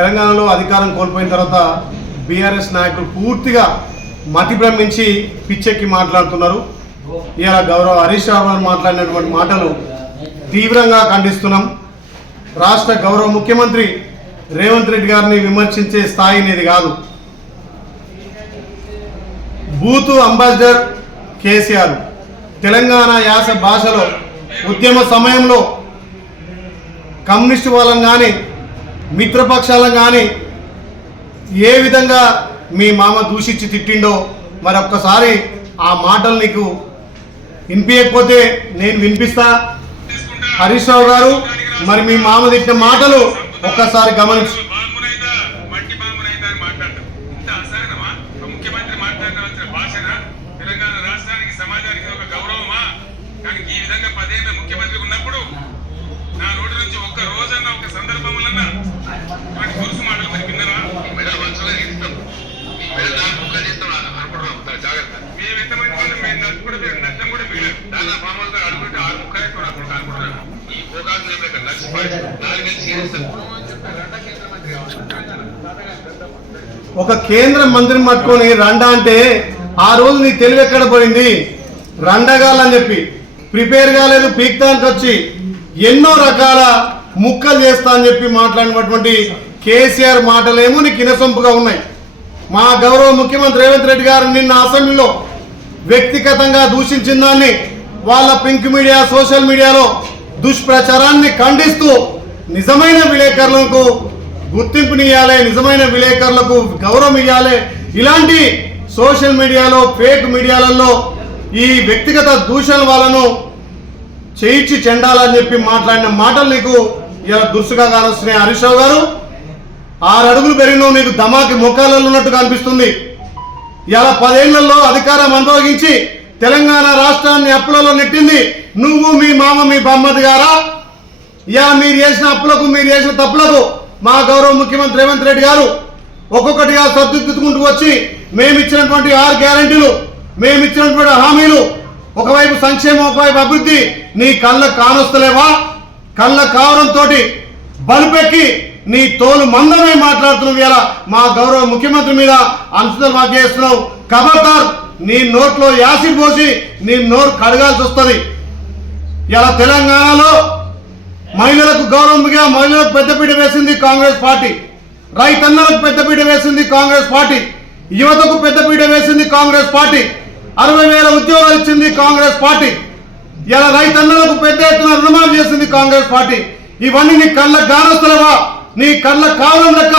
తెలంగాణలో అధికారం కోల్పోయిన తర్వాత బీఆర్ఎస్ నాయకులు పూర్తిగా మతి భ్రమించి పిచ్చెక్కి మాట్లాడుతున్నారు. ఇలా గౌరవ హరీష్ రావు గారు మాట్లాడినటువంటి మాటలు తీవ్రంగా ఖండిస్తున్నాం. రాష్ట్ర గౌరవ ముఖ్యమంత్రి రేవంత్ రెడ్డి గారిని విమర్శించే స్థాయి అనేది కాదు. బూతు అంబాసిడర్ కేసీఆర్ తెలంగాణ యాస భాషలో ఉద్యమ సమయంలో కమ్యూనిస్టు వాళ్ళని కానీ మిత్రపక్షాలను కానీ ఏ విధంగా మీ మామ దూషించి తిట్టిండో మరొక్కసారి ఆ మాటలు నీకు వినిపించకపోతే నేను వినిపిస్తా. హరీష్ రావు గారు, మరి మీ మామ తిట్టిన మాటలు ఒక్కసారి గమనించు. ఒక కేంద్ర మంత్రిని పట్టుకొని రండా అంటే ఆ రోజు నీ తెలివి ఎక్కడ పోయింది? రండగాలని చెప్పి ప్రిపేర్ కాలేదు, పీక్తానికి వచ్చి ఎన్నో రకాల ముక్కలు చేస్తా అని చెప్పి మాట్లాడినటువంటి కేసీఆర్ మాటలేమో నీకు ఇనసొంపుగా ఉన్నాయి. మా గౌరవ ముఖ్యమంత్రి రేవంత్ రెడ్డి గారు నిన్న అసెంబ్లీలో వ్యక్తిగతంగా దూషించిన దాన్ని వాళ్ళ పింక్ మీడియా సోషల్ మీడియాలో దుష్ప్రచారాన్ని ఖండిస్తూ నిజమైన విలేకరులకు గుర్తింపునియాలి, నిజమైన విలేకరులకు గౌరవం ఇవ్వాలి. ఇలాంటి సోషల్ మీడియాలో ఫేక్ మీడియాలలో ఈ వ్యక్తిగత దూషణ వాళ్ళను చేయించి చెండాలని చెప్పి మాట్లాడిన మాటలు నీకు ఇలా దురుసుగా కానొస్తున్నాయి. హరీష్ రావు గారు, 6 అడుగులు పెరిగినావు, నీకు దమాకి ముఖాలలో ఉన్నట్టుగా అనిపిస్తుంది. ఇలా 10 ఏళ్లలో అధికారం అనుభవించి తెలంగాణ రాష్ట్రాన్ని అప్పులలో నెట్టింది నువ్వు, మీ మామ, మీ బొమ్మది గారా? మీరు చేసిన అప్పులకు, మీరు చేసిన తప్పులకు మా గౌరవ ముఖ్యమంత్రి రేవంత్ రెడ్డి గారు ఒక్కొక్కటిగా సర్దిద్దుకుంటూ వచ్చి మేమిచ్చినటువంటి 6 గ్యారంటీలు, మేమిచ్చినటువంటి హామీలు, ఒకవైపు సంక్షేమం, ఒకవైపు అభివృద్ధి నీ కళ్ళ కానొస్తలేవా? కళ్ళ కావడంతో బలుపెక్కి నీ తోలు మందమే మాట్లాడుతున్నావు. ఇలా మా గౌరవ ముఖ్యమంత్రి మీద అనుచిత వ్యాఖ్య చేస్తున్నావు. ఖబర్దార్, నీ నోట్లో యాసిడ్ పోసి నీ నోరు కడగాల్సి వస్తుంది. ఇలా తెలంగాణలో మహిళలకు గౌరవంగా మహిళలకు పెద్దపీట వేసింది కాంగ్రెస్ పార్టీ, రైతన్నలకు పెద్దపీట వేసింది కాంగ్రెస్ పార్టీ, యువతకు పెద్దపీట వేసింది కాంగ్రెస్ పార్టీ, 60,000 ఉద్యోగాలు ఇచ్చింది కాంగ్రెస్ పార్టీ, ఇలా రైతన్నలకు పెద్ద ఎత్తున రుణమాఫీ చేసింది కాంగ్రెస్ పార్టీ. ఇవన్నీ నీ కళ్ళ గానొస్తలేవా? నీ కళ్ళ కావడం లెక్క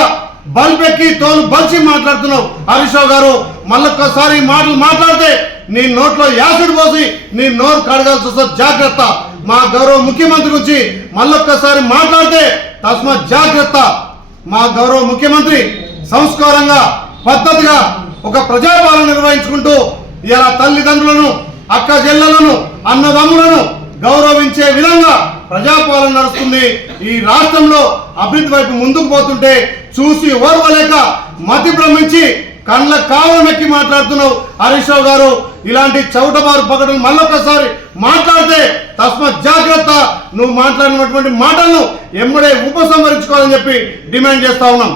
బల్పెక్కి తోలు బల్చి మాట్లాడుతున్నావు. హరీష్ రావు గారు, మళ్ళొక్కసారి మాటలు మాట్లాడితే నీ నోట్లో యాసిడ్ పోసి నీ నోరు కడగాల్సి వస్తుంది. జాగ్రత్త. మా గౌరవ ముఖ్యమంత్రి గురించి మళ్ళొక్కసారి మాట్లాడితే తస్మాత్ జాగ్రత్త. మా గౌరవ ముఖ్యమంత్రి సంస్కారంగా పద్ధతిగా ఒక ప్రజాపాలన నిర్వహించుకుంటూ ఇలా తల్లిదండ్రులను, అక్క చెల్లెలను, అన్నదమ్ములను గౌరవించే విధంగా ప్రజాపాలన నడుస్తుంది. ఈ రాష్ట్రంలో అభివృద్ధి వైపు ముందుకు పోతుంటే చూసి ఓర్వలేక మతి భ్రమించి కళ్ళ కావడం ఎక్కి మాట్లాడుతున్నావు. హరీష్ రావు గారు, ఇలాంటి చౌటబారు పగటం మళ్ళొకసారి మాట్లాడితే తస్మాత్ జాగ్రత్త. నువ్వు మాట్లాడినటువంటి మాటలను ఎమ్మడే ఉపసంహరించుకోవాలని చెప్పి డిమాండ్ చేస్తా ఉన్నాం.